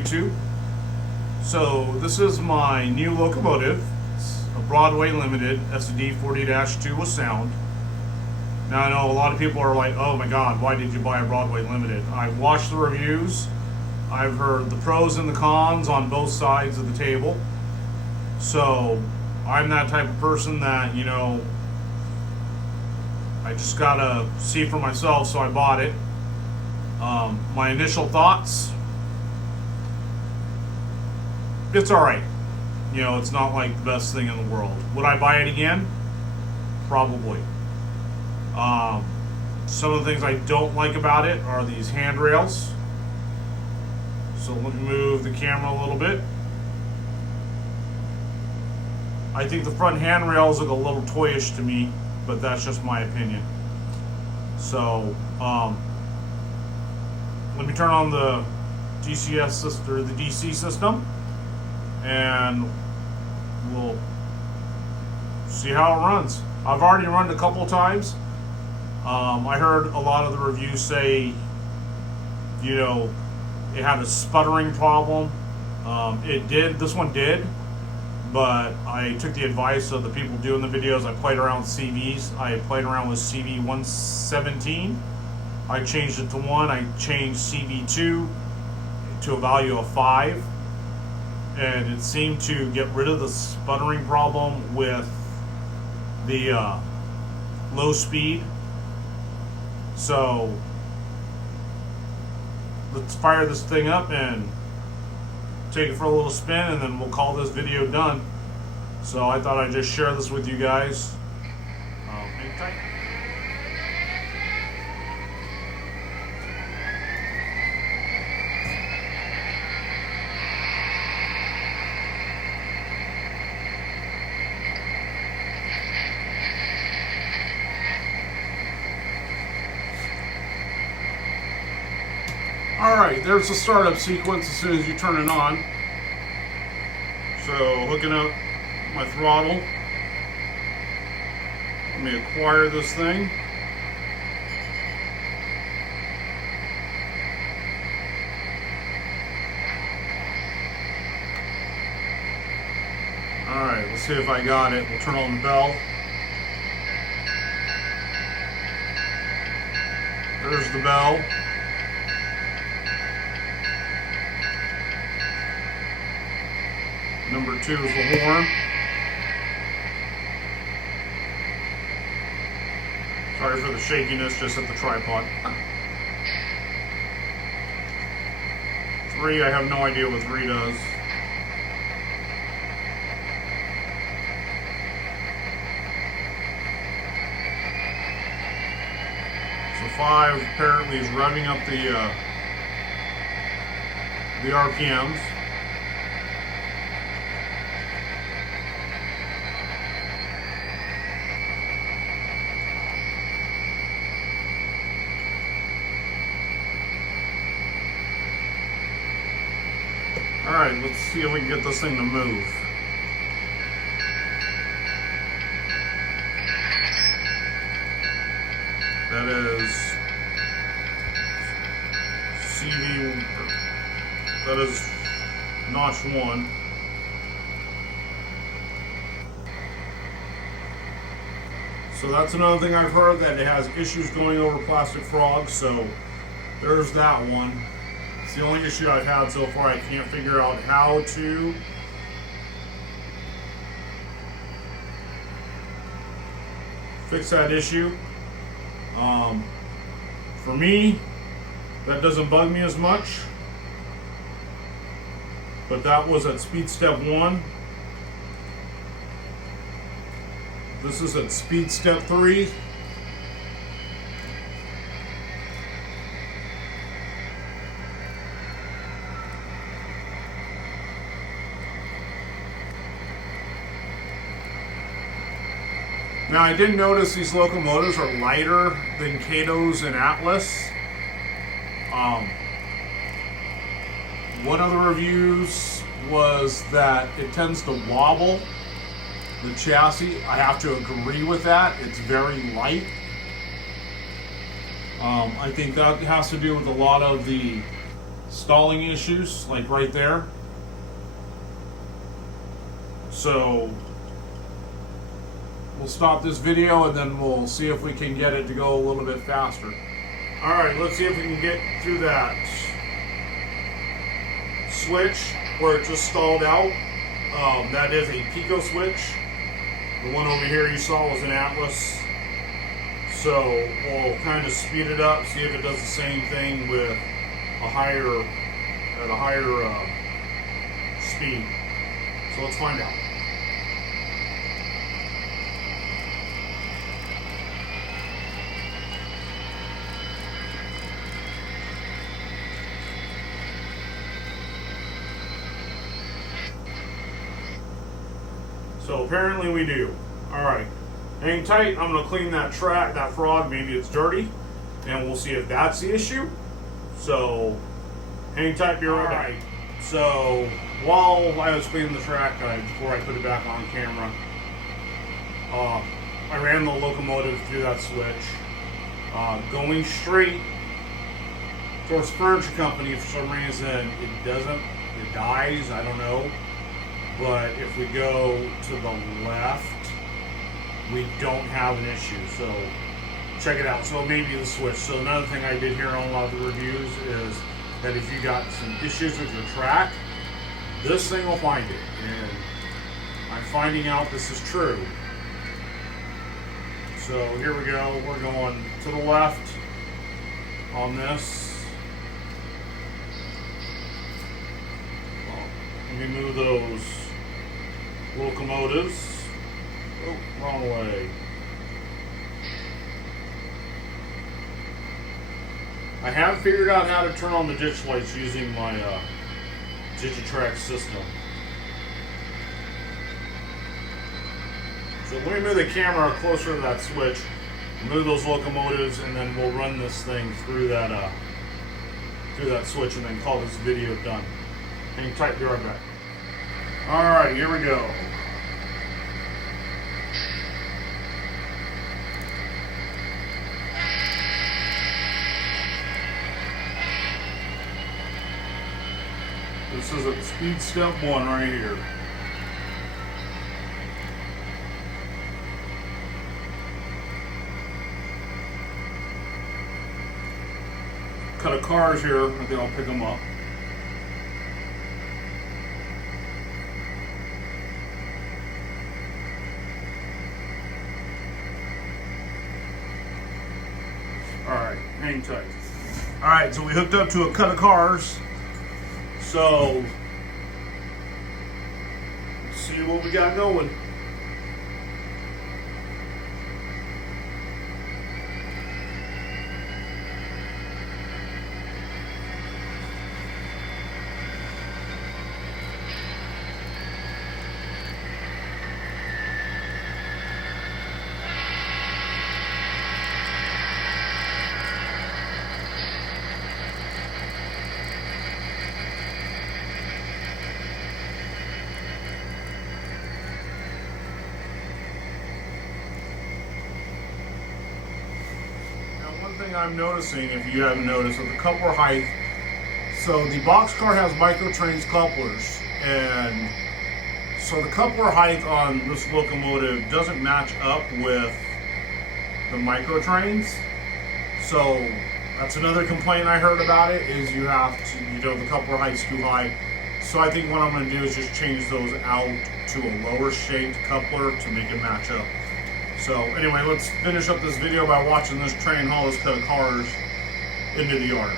YouTube. So this is my new locomotive. It's a Broadway Limited Sd 40-2 with sound. Now I know a lot of people are like, oh my god, why did you buy a Broadway Limited? I've watched the reviews. I've heard the pros and the cons on both sides of the table. So I'm that type of person that, you know, I just gotta see for myself, so I bought it. My initial thoughts, it's alright. You know, it's not like the best thing in the world. Would I buy it again? Probably. Some of the things I don't like about it are these handrails. So let me move the camera a little bit. I think the front handrails look a little toyish to me, but that's just my opinion. So, let me turn on the DCS system, or the DC system, and we'll see how it runs. I've already run it a couple of times. I heard a lot of the reviews say, you know, it had a sputtering problem. It did. This one did. But I took the advice of the people doing the videos. I played around with CVs. I played around with CV 117. I changed it to 1. I changed CV2 to a value of 5. And it seemed to get rid of the sputtering problem with the low speed. So let's fire this thing up and take it for a little spin, and then we'll call this video done. So I thought I'd just share this with you guys. Hang tight. Alright, there's the startup sequence as soon as you turn it on. So, hooking up my throttle. Let me acquire this thing. Alright, let's see if I got it. We'll turn on the bell. There's the bell. Number 2 is the horn. Sorry for the shakiness, just at the tripod. 3, I have no idea what 3 does. So 5 apparently is revving up the RPMs. Alright, let's see if we can get this thing to move. That is CV, that is notch 1. So that's another thing I've heard, that it has issues going over plastic frogs, so there's that one. It's the only issue I've had so far. I can't figure out how to fix that issue. For me, that doesn't bug me as much, but that was at speed step 1. This is at speed step 3. Now I did notice these locomotives are lighter than Cato's and Atlas. One of the reviews was that it tends to wobble the chassis. I have to agree with that. It's very light. I think that has to do with a lot of the stalling issues, like right there. So we'll stop this video and then we'll see if we can get it to go a little bit faster. Alright, let's see if we can get through that switch where it just stalled out. That is a Pico switch. The one over here you saw was an Atlas. So we'll kind of speed it up, see if it does the same thing with a higher speed. So let's find out. So apparently we do. All right, hang tight. I'm gonna clean that frog. Maybe it's dirty, and we'll see if that's the issue. So hang tight. Be right back. So while I was cleaning the track, before I put it back on camera, I ran the locomotive through that switch, going straight towards furniture company. For some reason, it doesn't. It dies. I don't know. But if we go to the left, we don't have an issue. So check it out. So maybe the switch. So another thing I did hear on a lot of the reviews is that if you got some issues with your track, this thing will find it. And I'm finding out this is true. So here we go. We're going to the left on this. Let me move those locomotives. Oh, wrong way. I have figured out how to turn on the ditch lights using my Digitrack system. So let me move the camera closer to that switch, move those locomotives, and then we'll run this thing through that switch and then call this video done. Hang tight, be right back. Alright, here we go. This is a speed step 1 right here. Cut of cars here, I think I'll pick them up. Alright, hang tight. Alright, so we hooked up to a cut of cars. So, let's see what we got going. Thing I'm noticing, if you haven't noticed, with the coupler height, so the boxcar has microtrains couplers, and so the coupler height on this locomotive doesn't match up with the microtrains. So that's another complaint I heard about it, is you have to, the coupler height's too high. So I think what I'm going to do is just change those out to a lower shaped coupler to make it match up. So anyway, let's finish up this video by watching this train haul this cut of cars into the yard.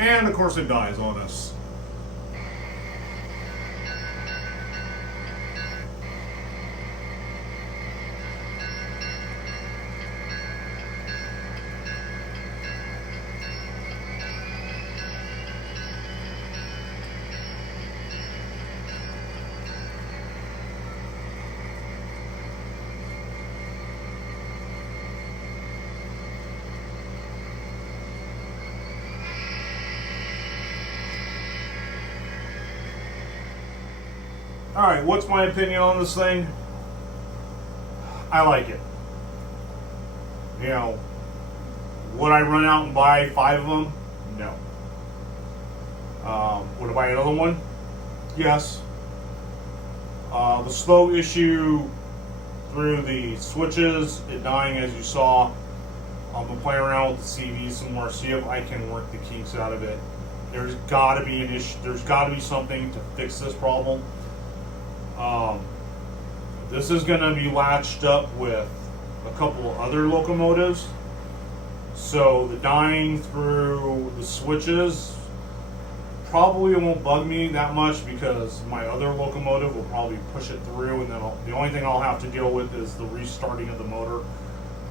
And of course it dies on us. All right, what's my opinion on this thing? I like it. You know, would I run out and buy 5 of them? No. Would I buy another one? Yes. The slow issue through the switches, it dying as you saw. I'm gonna play around with the CV some more, see if I can work the kinks out of it. There's got to be an issue. There's got to be something to fix this problem. This is going to be latched up with a couple of other locomotives, so the dying through the switches probably won't bug me that much because my other locomotive will probably push it through, and then the only thing I'll have to deal with is the restarting of the motor.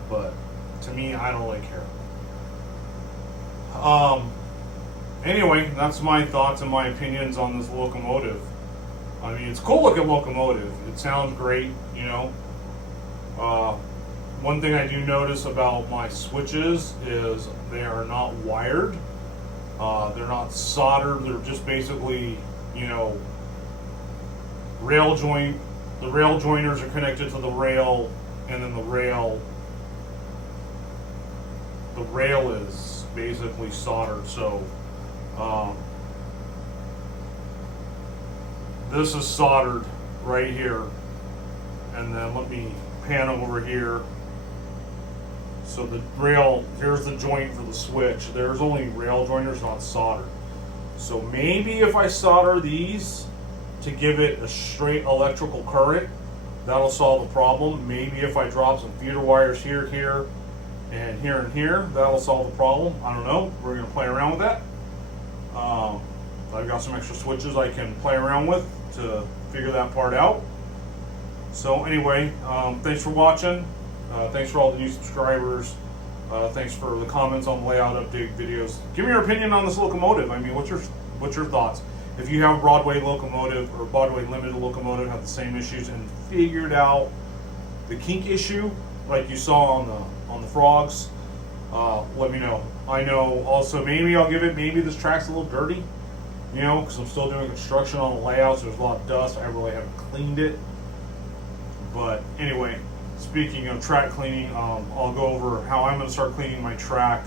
But to me, I don't really care. Anyway, that's my thoughts and my opinions on this locomotive. I mean, it's a cool looking locomotive. It sounds great, you know. One thing I do notice about my switches is they are not wired. They're not soldered. They're just basically, you know, rail joint. The rail joiners are connected to the rail, and then the rail is basically soldered. So this is soldered right here, and then let me pan over here. So the rail, here's the joint for the switch. There's only rail joiners, not soldered. So maybe if I solder these to give it a straight electrical current, that'll solve the problem. Maybe if I drop some feeder wires here, and here, that'll solve the problem. I don't know. We're going to play around with that. I've got some extra switches I can play around with to figure that part out. So anyway, thanks for watching. Thanks for all the new subscribers. Thanks for the comments on the layout update videos. Give me your opinion on this locomotive. I mean, what's your thoughts? If you have a Broadway locomotive or Broadway Limited locomotive, have the same issues and figured out the kink issue like you saw on the frogs, let me know. I know also maybe I'll give it, maybe this track's a little dirty, you know, because I'm still doing construction on the layouts. There's a lot of dust. I really haven't cleaned it. But anyway, speaking of track cleaning, I'll go over how I'm going to start cleaning my track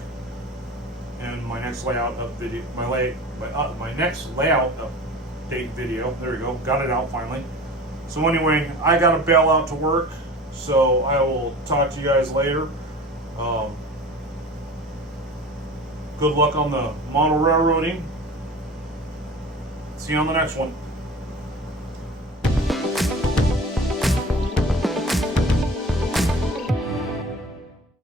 in my next layout up video. My next layout update video. There we go. Got it out finally. So anyway, I got to bail out to work. So I will talk to you guys later. Good luck on the model railroading. See you on the next one.